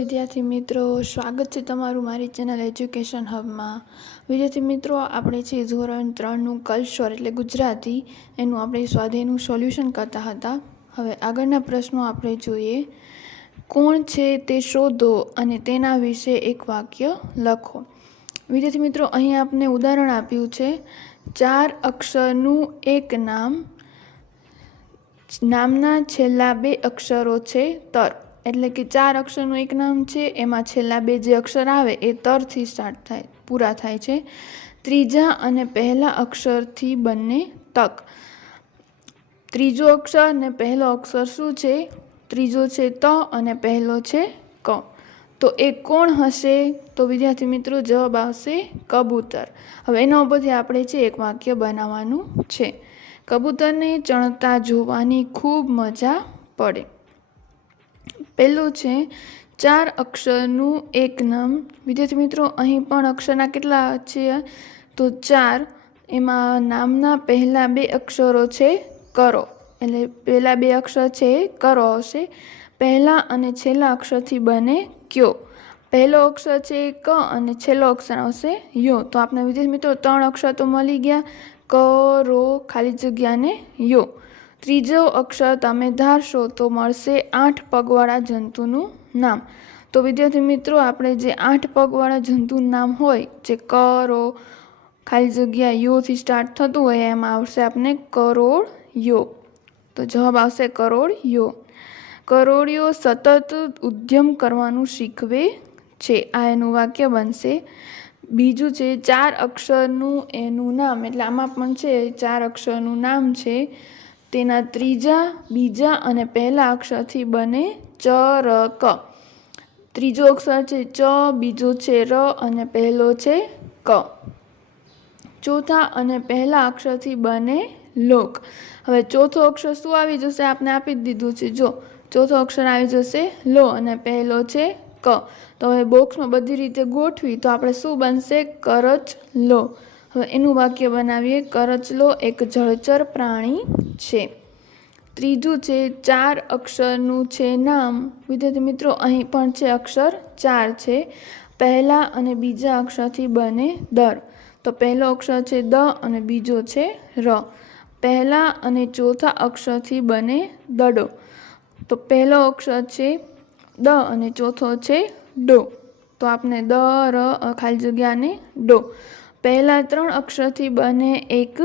વિદ્યાર્થી મિત્રો, સ્વાગત છે તમારું મારી ચેનલ એજ્યુકેશન હબમાં। વિદ્યાર્થી મિત્રો, આપણે છે ધોરણ 3નું કલ્ચર એટલે ગુજરાતી એનું આપણે સ્વાધ્યાયનું સોલ્યુશન કરતા હતા। હવે આગળના પ્રશ્નો આપણે જોઈએ। કોણ છે તે શોધો અને તેના વિશે એક વાક્ય લખો। વિદ્યાર્થી મિત્રો, અહીં આપને ઉદાહરણ આપ્યું છે 4 અક્ષરનું એક નામ, નામના છેલ્લા 2 અક્ષરો છે તર, એટલે કે 4 અક્ષરનું એક નામ છે, એમાં છેલ્લા 2 જે અક્ષર આવે એ તરથી સ્ટાર્ટ થાય, પૂરા થાય છે। ત્રીજા અને પહેલા અક્ષરથી બંને તક। ત્રીજો અક્ષર અને પહેલો અક્ષર શું છે? ત્રીજો છે ત અને પહેલો છે ક। તો એ કોણ હશે? તો વિદ્યાર્થી મિત્રો જવાબ આવશે કબૂતર। હવે એના ઉપરથી આપણે છે એક વાક્ય બનાવવાનું છે। કબૂતરને ચણતા જોવાની ખૂબ મજા પડે। પહેલું છે 4 અક્ષરનું એક નામ। વિદ્યાર્થી મિત્રો, અહીં પણ અક્ષરના કેટલા છે? તો 4। એમાં નામના પહેલા 2 અક્ષરો છે કરો, એટલે પહેલા 2 અક્ષર છે એ કરો આવશે। પહેલા અને છેલ્લા અક્ષરથી બને ક્યો। પહેલો અક્ષર છે ક અને છેલ્લો અક્ષર આવશે યો। તો આપણે વિદ્યાર્થી મિત્રો 3 અક્ષર તો મળી ગયા, ક, રો, ખાલી જગ્યા ને યો। ત્રીજો અક્ષર તમે ધારશો તો મળશે 8 પગવાળા જંતુનું નામ। તો વિદ્યાર્થી મિત્રો, આપણે જે 8 પગવાળા જંતુનું નામ હોય, જે ક, રો, ખાલી જગ્યા યોથી સ્ટાર્ટ થતું હોય, એમાં આવશે આપણે કરોળિયો। તો જવાબ આવશે કરોળિયો। કરોળિયો સતત ઉદ્યમ કરવાનું શીખવે છે, આ એનું વાક્ય બનશે। બીજું છે 4 અક્ષરનું એનું નામ, એટલે આમાં પણ છે 4 અક્ષરનું નામ છે, તેના ત્રીજા, બીજા અને પહેલા અક્ષરથી બને ચરક। ત્રીજો અક્ષર છે ચ, બીજો છે ર અને પહેલો છે ક। ચોથા અને પહેલા અક્ષરથી બને લોક। હવે ચોથો અક્ષર શું આવી જશે? આપણે આપી જ દીધું છે, જો ચોથો અક્ષર આવી જશે લો અને પહેલો છે ક। તો હવે બોક્સમાં બધી રીતે ગોઠવી તો આપણે શું બનશે? કરચલો। હવે એનું વાક્ય બનાવીએ, કરચલો એક જળચર પ્રાણી છે। ત્રીજું છે 4 અક્ષરનું છે નામ। વિદ્યાર્થી મિત્રો, અહીં પણ છે અક્ષર 4 છે, પહેલા અને બીજા અક્ષરથી બને દર। તો પહેલો અક્ષર છે દ અને બીજો છે ર। પહેલા અને ચોથા અક્ષરથી બને દડો। તો પહેલો અક્ષર છે દ અને ચોથો છે ડો। તો આપણે દ, ર, ખાલી જગ્યા ને ડો। પહેલા 3 અક્ષરથી બને એક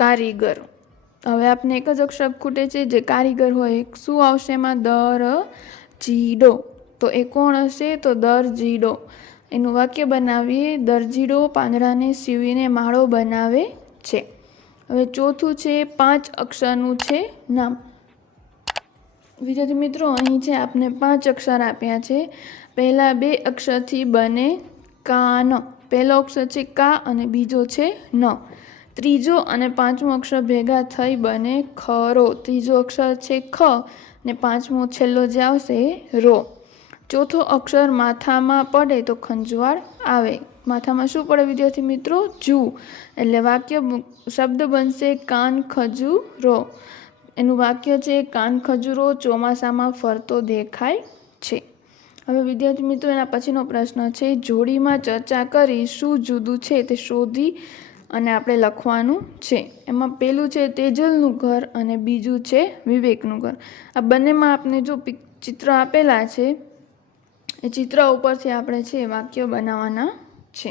કારીગર। હવે આપણે એક જ અક્ષર ખૂટે છે, જે કારીગર હોય શું આવશે એમાં? દરજીડો। તો એ કોણ હશે? તો દરજીડો। એનું વાક્ય બનાવીએ, દરજીડો પાંદડાને સીવીને માળો બનાવે છે। હવે ચોથું છે 5 અક્ષરનું છે નામ। વિદ્યાર્થી મિત્રો, અહીં છે આપને 5 અક્ષર આપ્યા છે, પહેલા 2 અક્ષરથી બને કાન। પહેલો અક્ષર છે કા અને બીજો છે ન। ત્રીજો અને 5મો અક્ષર ભેગા થઈ બને ખરો। ત્રીજો અક્ષર છે ખ ને 5મો છેલ્લો જે આવશે રો। ચોથો અક્ષર માથામાં પડે તો ખંજવાળ આવે। માથામાં શું પડે વિદ્યાર્થી મિત્રો? જુ। એટલે વાક્ય શબ્દ બનશે કાન ખજૂરો। એનું વાક્ય છે કાન ખજૂરો ચોમાસામાં ફરતો દેખાય છે। હવે વિદ્યાર્થી મિત્રો, એના પછીનો પ્રશ્ન છે જોડીમાં ચર્ચા કરી શું જુદું છે તે શોધી અને આપણે લખવાનું છે। એમાં પહેલું છે તેજલનું ઘર અને બીજું છે વિવેકનું ઘર। આ બંનેમાં આપણે જો ચિત્ર આપેલા છે, એ ચિત્ર ઉપરથી આપણે છે વાક્ય બનાવવાના છે।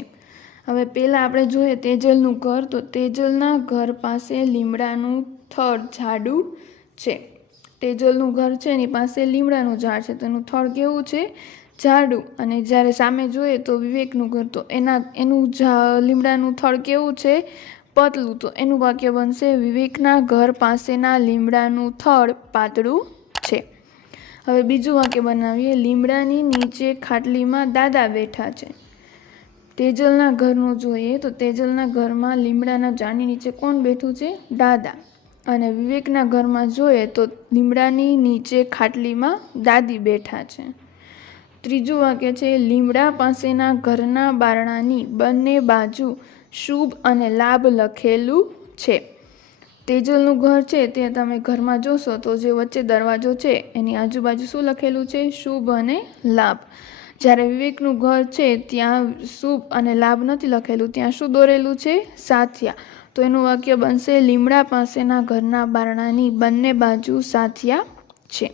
હવે પહેલાં આપણે જોઈએ તેજલનું ઘર। તો તેજલના ઘર પાસે લીમડાનું થડ જાડું છે। તેજલનું ઘર છે એની પાસે લીમડાનું ઝાડ છે, તો એનું થડ કેવું છે? જાડું। અને જ્યારે સામે જોઈએ તો વિવેકનું ઘર, તો એનું લીમડાનું થડ કેવું છે? પતલું। તો એનું વાક્ય બનશે વિવેકના ઘર પાસેના લીમડાનું થડ પાતળું છે। હવે બીજું વાક્ય બનાવીએ, લીમડાની નીચે ખાટલીમાં દાદા બેઠા છે। તેજલના ઘરનું જોઈએ તો તેજલના ઘરમાં લીમડાના ઝાડની નીચે કોણ બેઠું છે? દાદા। અને વિવેકના ઘરમાં જોઈએ તો લીમડાની નીચે ખાટલીમાં દાદી બેઠા છે। ત્રીજું વાક્ય છે લીમડા પાસેના ઘરના બારણાની બંને બાજુ શુભ અને લાભ લખેલું છે। તેજલનું ઘર છે તે તમે ઘરમાં જોશો તો જે વચ્ચે દરવાજો છે એની આજુબાજુ શું લખેલું છે? શુભ અને લાભ। જ્યારે વિવેકનું ઘર છે ત્યાં શુભ અને લાભ નથી લખેલું, ત્યાં શું દોરેલું છે? સાથિયા. તો એનું વાક્ય બનશે લીમડા પાસેના ઘરના બારણાની બંને બાજુ સાથિયા છે.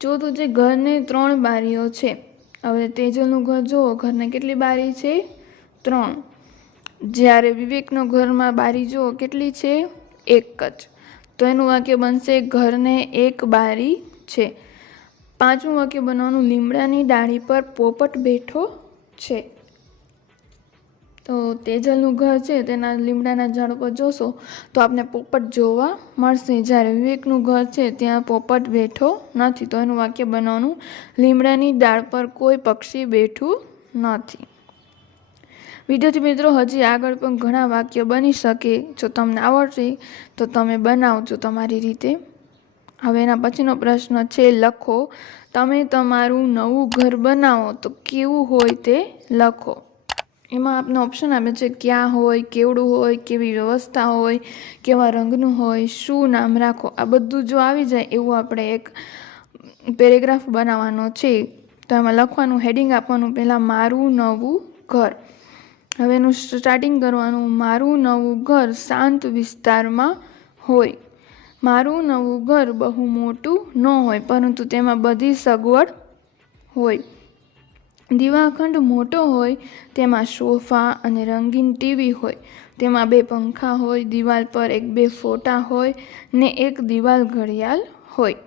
ચોથું છે ઘરને 3 બારીઓ છે. હવે તેજલનું ઘર જુઓ, ઘરને કેટલી બારી છે? 3. જ્યારે વિવેકનો ઘરમાં બારી જુઓ કેટલી છે? 1 જ. તો એનું વાક્ય બનશે ઘરને 1 બારી છે. 5મું વાક્ય બનાવવાનું લીમડાની ડાળી પર પોપટ બેઠો છે. તો તેજલનું ઘર છે તેના લીમડાના ઝાડ પર જોશો તો આપને પોપટ જોવા મળશે. જ્યારે વિવેકનું ઘર છે ત્યાં પોપટ બેઠો નથી. તો એનું વાક્ય બનાવવાનું લીમડાની ડાળ પર કોઈ પક્ષી બેઠું નથી. વિદ્યાર્થી મિત્રો, હજી આગળ પણ ઘણા વાક્ય બની શકે. જો તમને આવડશે તો તમે બનાવજો તમારી રીતે. હવે એના પછીનો પ્રશ્ન છે લખો. તમે તમારું નવું ઘર બનાવો તો કેવું હોય તે લખો. એમાં આપને ઓપ્શન આપે છે ક્યાં હોય, કેવડું હોય, કેવી વ્યવસ્થા હોય, કેવા રંગનું હોય, શું નામ રાખો. આ બધું જો આવી જાય એવું આપણે એક પેરેગ્રાફ બનાવવાનો છે. તો એમાં લખવાનું, હેડિંગ આપવાનું પહેલાં મારું નવું ઘર. હવે એનું સ્ટાર્ટિંગ કરવાનું, મારું નવું ઘર શાંત વિસ્તારમાં હોય. મારું નવું ઘર બહુ મોટું ન હોય પરંતુ તેમાં બધી સગવડ હોય. દીવાખંડ મોટો હોય, તેમાં સોફા અને રંગીન ટીવી હોય. તેમાં 2 પંખા હોય, દિવાલ પર 1-2 ફોટા હોય ને એક દિવાલ ઘડિયાળ હોય.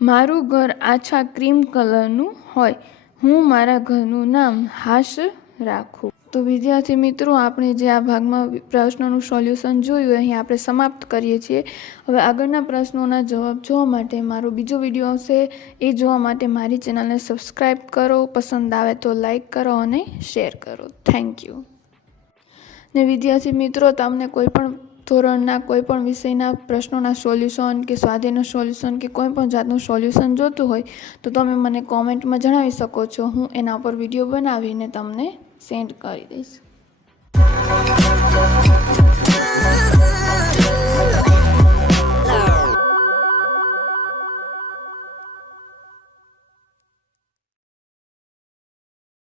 મારું ઘર આછા ક્રીમ કલરનું હોય. હું મારા ઘરનું નામ હાશ રાખું. તો વિદ્યાર્થી મિત્રો, આપણે જે આ ભાગમાં પ્રશ્નોનું સોલ્યુશન જોયું અહીં આપણે સમાપ્ત કરીએ છીએ. હવે આગળના પ્રશ્નોના જવાબ જોવા માટે મારો બીજો વિડીયો આવશે. એ જોવા માટે મારી ચેનલને સબસ્ક્રાઈબ કરો, પસંદ આવે તો લાઈક કરો અને શેર કરો. Thank you. ને વિદ્યાર્થી મિત્રો, તમને કોઈ પણ ધોરણના કોઈ પણ વિષયના પ્રશ્નોના સોલ્યુશન કે સ્વાધ્યાયનું સોલ્યુશન કે કોઈ પણ જાતનું સોલ્યુશન જોતું હોય તો તમે મને કોમેન્ટમાં જણાવી શકો છો. હું એના પર વિડીયો બનાવીને તમને સેન્ડ કરી દઈશ.